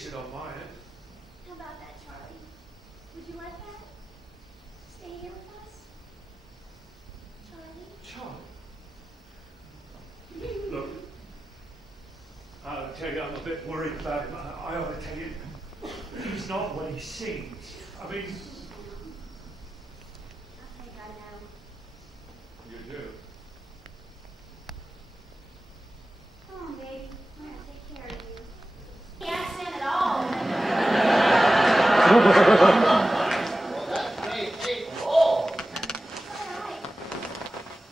fix it on my end. How about that, Charlie? Would you like that? Stay here with us? Charlie? Charlie? Look, I'll tell you, I'm a bit worried about him. I ought to tell you, he's not what he seems. I mean... I think I know. You do? Come on, baby. I'm going to take care of you. The accent at all. All right.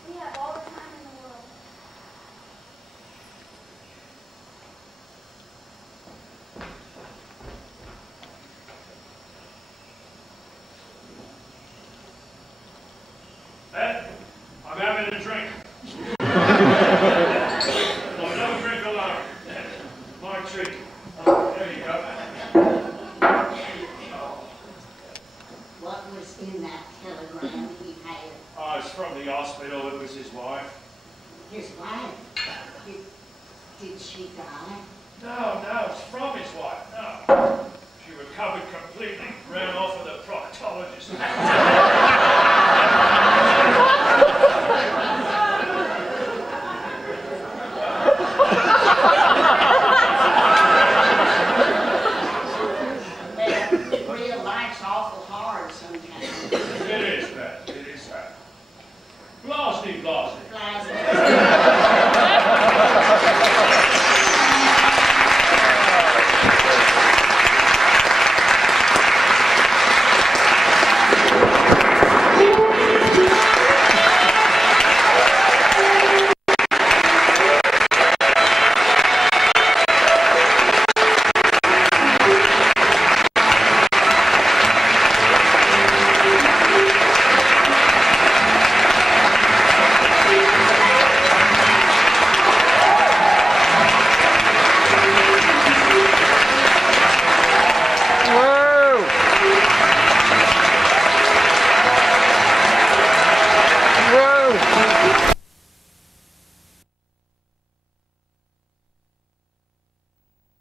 We have all the time in the world. Ed, I'm having a drink. Oh, no drink allowed. My treat. There you go. What was in that telegram he had? Oh, it's from the hospital. It was his wife. His wife? Did she die? No, it's from his wife. No. She recovered completely. Ran off with a proctologist. Real life's awful hard sometimes. It is that. It is that. Blasty.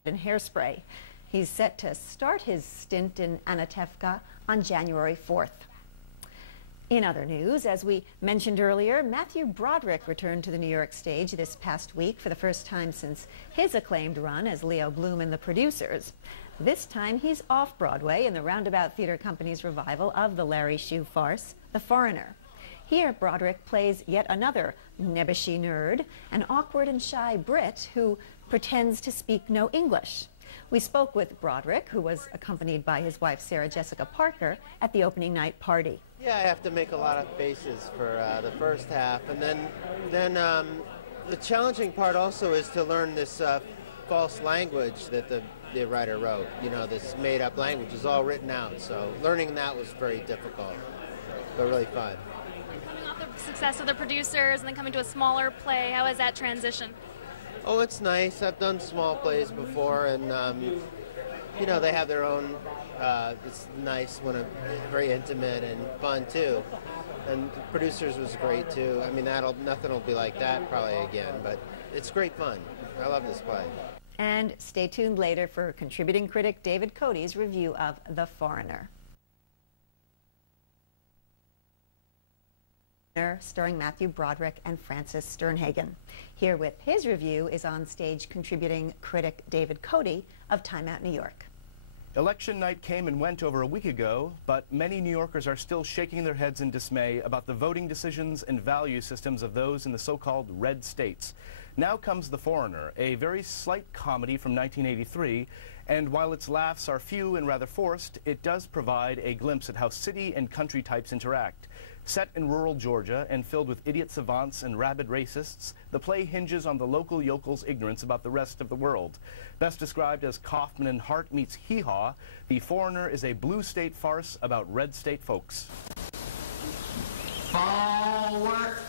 In Hairspray. He's set to start his stint in Anatevka on January 4th. In other news, as we mentioned earlier, Matthew Broderick returned to the New York stage this past week for the first time since his acclaimed run as Leo Bloom in The Producers. This time he's off Broadway in the Roundabout Theatre Company's revival of the Larry Shue farce, The Foreigner. Here, Broderick plays yet another nebbishy nerd, an awkward and shy Brit who pretends to speak no English. We spoke with Broderick, who was accompanied by his wife Sarah Jessica Parker, at the opening night party. Yeah, I have to make a lot of faces for the first half, and then the challenging part also is to learn this false language that the writer wrote. You know, this made-up language is all written out, so learning that was very difficult, but really fun. Coming off the success of The Producers and then coming to a smaller play, how has that transition? Oh, it's nice. I've done small plays before, and you know, they have their own. It's nice when it's very intimate and fun too. And Producers was great too. I mean, nothing will be like that probably again, but it's great fun. I love this play. And stay tuned later for contributing critic David Cody's review of The Foreigner. Starring Matthew Broderick and Frances Sternhagen. Here with his review is on-stage contributing critic David Cody of Time Out New York. Election night came and went over a week ago, but many New Yorkers are still shaking their heads in dismay about the voting decisions and value systems of those in the so-called red states. Now comes The Foreigner, a very slight comedy from 1983, and while its laughs are few and rather forced, it does provide a glimpse at how city and country types interact. Set in rural Georgia and filled with idiot savants and rabid racists, the play hinges on the local yokels' ignorance about the rest of the world. Best described as Kaufman and Hart meets Hee-Haw, The Foreigner is a blue state farce about red state folks. Fall work.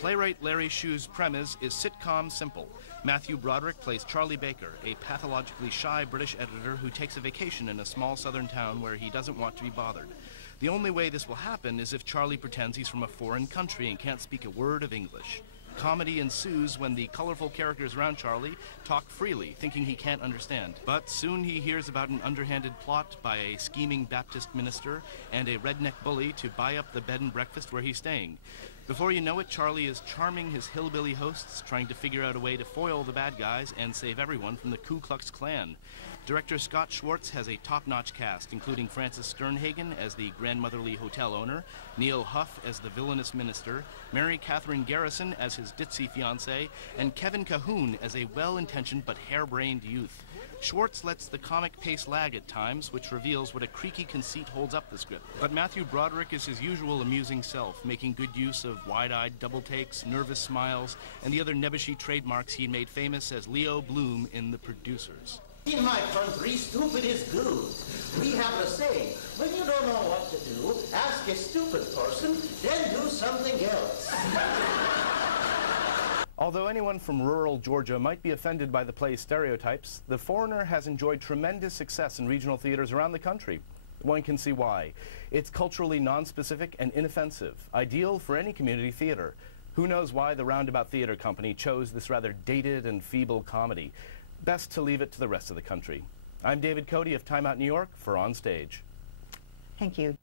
Playwright Larry Shue's premise is sitcom simple. Matthew Broderick plays Charlie Baker, a pathologically shy British editor who takes a vacation in a small southern town where he doesn't want to be bothered. The only way this will happen is if Charlie pretends he's from a foreign country and can't speak a word of English. Comedy ensues when the colorful characters around Charlie talk freely, thinking he can't understand. But soon he hears about an underhanded plot by a scheming Baptist minister and a redneck bully to buy up the bed and breakfast where he's staying. Before you know it, Charlie is charming his hillbilly hosts, trying to figure out a way to foil the bad guys and save everyone from the Ku Klux Klan. Director Scott Schwartz has a top-notch cast, including Frances Sternhagen as the grandmotherly hotel owner, Neil Huff as the villainous minister, Mary Catherine Garrison as his ditzy fiancée, and Kevin Cahoon as a well-intentioned but harebrained youth. Schwartz lets the comic pace lag at times, which reveals what a creaky conceit holds up the script. But Matthew Broderick is his usual amusing self, making good use of wide-eyed double takes, nervous smiles, and the other nebbishy trademarks he made famous as Leo Bloom in The Producers. In my country, stupid is good. We have a saying, when you don't know what to do, ask a stupid person, then do something else. Although anyone from rural Georgia might be offended by the play's stereotypes, The Foreigner has enjoyed tremendous success in regional theaters around the country. One can see why. It's culturally nonspecific and inoffensive, ideal for any community theater. Who knows why the Roundabout Theater Company chose this rather dated and feeble comedy? Best to leave it to the rest of the country. I'm David Cody of Time Out New York for On Stage. Thank you.